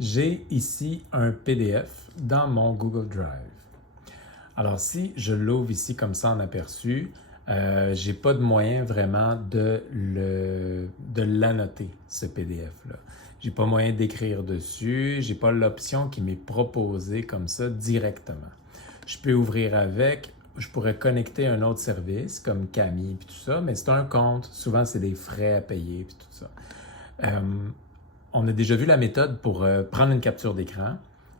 J'ai ici un PDF dans mon Google Drive. Alors, si je l'ouvre ici comme ça en aperçu, je n'ai pas de moyen vraiment de l'annoter, ce PDF-là. Je n'ai pas moyen d'écrire dessus, je n'ai pas l'option qui m'est proposée comme ça directement. Je peux ouvrir avec, je pourrais connecter un autre service comme Camille et tout ça, mais c'est un compte, souvent c'est des frais à payer et tout ça. On a déjà vu la méthode pour prendre une capture d'écran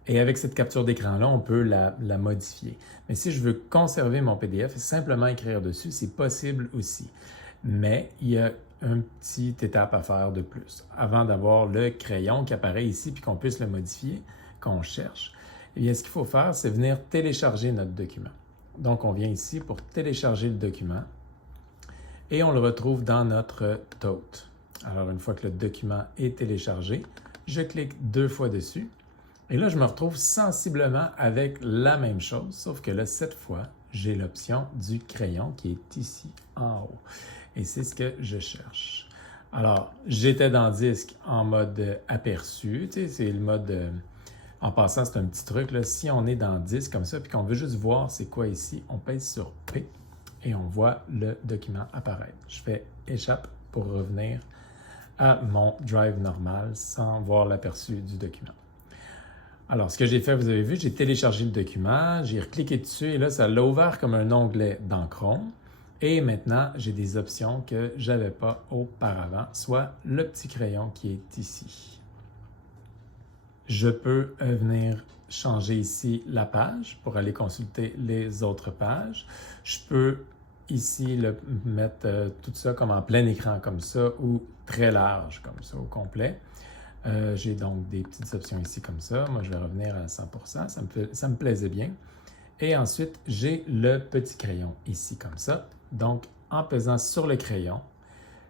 et avec cette capture d'écran-là, on peut la modifier. Mais si je veux conserver mon PDF et simplement écrire dessus, c'est possible aussi. Mais il y a une petite étape à faire de plus. Avant d'avoir le crayon qui apparaît ici puis qu'on puisse le modifier, qu'on cherche, eh bien, ce qu'il faut faire, c'est venir télécharger notre document. Donc, on vient ici pour télécharger le document et on le retrouve dans notre tote. Alors, une fois que le document est téléchargé, je clique 2 fois dessus et là, je me retrouve sensiblement avec la même chose, sauf que là, cette fois, j'ai l'option du crayon qui est ici en haut. Et c'est ce que je cherche. Alors, j'étais dans Disque en mode aperçu, tu sais, c'est le mode... En passant, c'est un petit truc, là. Si on est dans Disque comme ça, puis qu'on veut juste voir c'est quoi ici, on pèse sur P et on voit le document apparaître. Je fais Échappe pour revenir à mon Drive normal sans voir l'aperçu du document. Alors, ce que j'ai fait, vous avez vu, j'ai téléchargé le document, j'ai recliqué dessus et là, ça l'a ouvert comme un onglet dans Chrome. Et maintenant, j'ai des options que je n'avais pas auparavant, soit le petit crayon qui est ici. Je peux venir changer ici la page pour aller consulter les autres pages. Je peux ici mettre tout ça comme en plein écran comme ça ou très large comme ça au complet. J'ai donc des petites options ici comme ça. Moi, je vais revenir à 100%. Ça me plaisait bien. Et ensuite, j'ai le petit crayon ici comme ça. Donc, en pesant sur le crayon,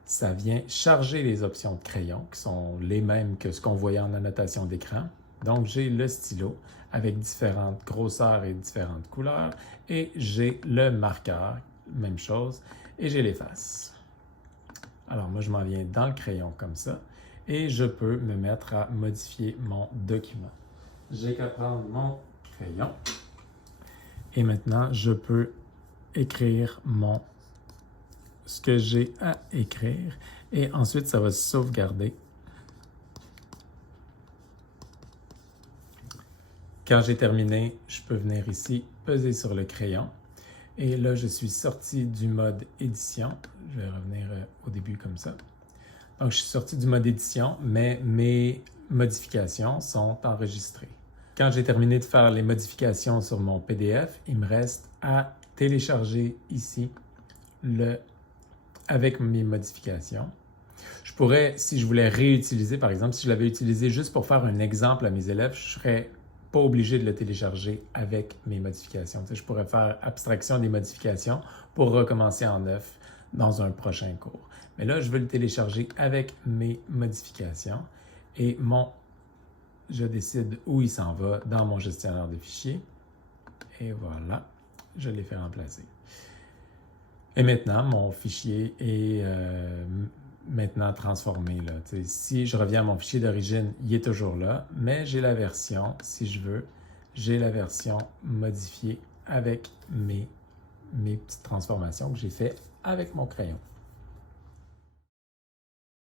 ça vient charger les options de crayon qui sont les mêmes que ce qu'on voyait en annotation d'écran. Donc, j'ai le stylo avec différentes grosseurs et différentes couleurs. Et j'ai le marqueur, même chose. Et j'ai les faces. Alors, moi, je m'en viens dans le crayon comme ça. Et je peux me mettre à modifier mon document. J'ai qu'à prendre mon crayon. Et maintenant, je peux écrire ce que j'ai à écrire. Et ensuite, ça va se sauvegarder. Quand j'ai terminé, je peux venir ici, peser sur le crayon. Et là, je suis sorti du mode édition. Je vais revenir au début comme ça. Donc, je suis sorti du mode édition, mais mes modifications sont enregistrées. Quand j'ai terminé de faire les modifications sur mon PDF, il me reste à télécharger ici avec mes modifications. Je pourrais, si je voulais réutiliser, par exemple, si je l'avais utilisé juste pour faire un exemple à mes élèves, je ne serais pas obligé de le télécharger avec mes modifications. Tu sais, je pourrais faire abstraction des modifications pour recommencer en neuf dans un prochain cours. Mais là, je veux le télécharger avec mes modifications et je décide où il s'en va dans mon gestionnaire de fichiers. Et voilà, je l'ai fait remplacer. Et maintenant, mon fichier est maintenant transformé. Là. Si je reviens à mon fichier d'origine, il est toujours là, mais j'ai la version, si je veux, j'ai la version modifiée avec mes petites transformations que j'ai faites avec mon crayon.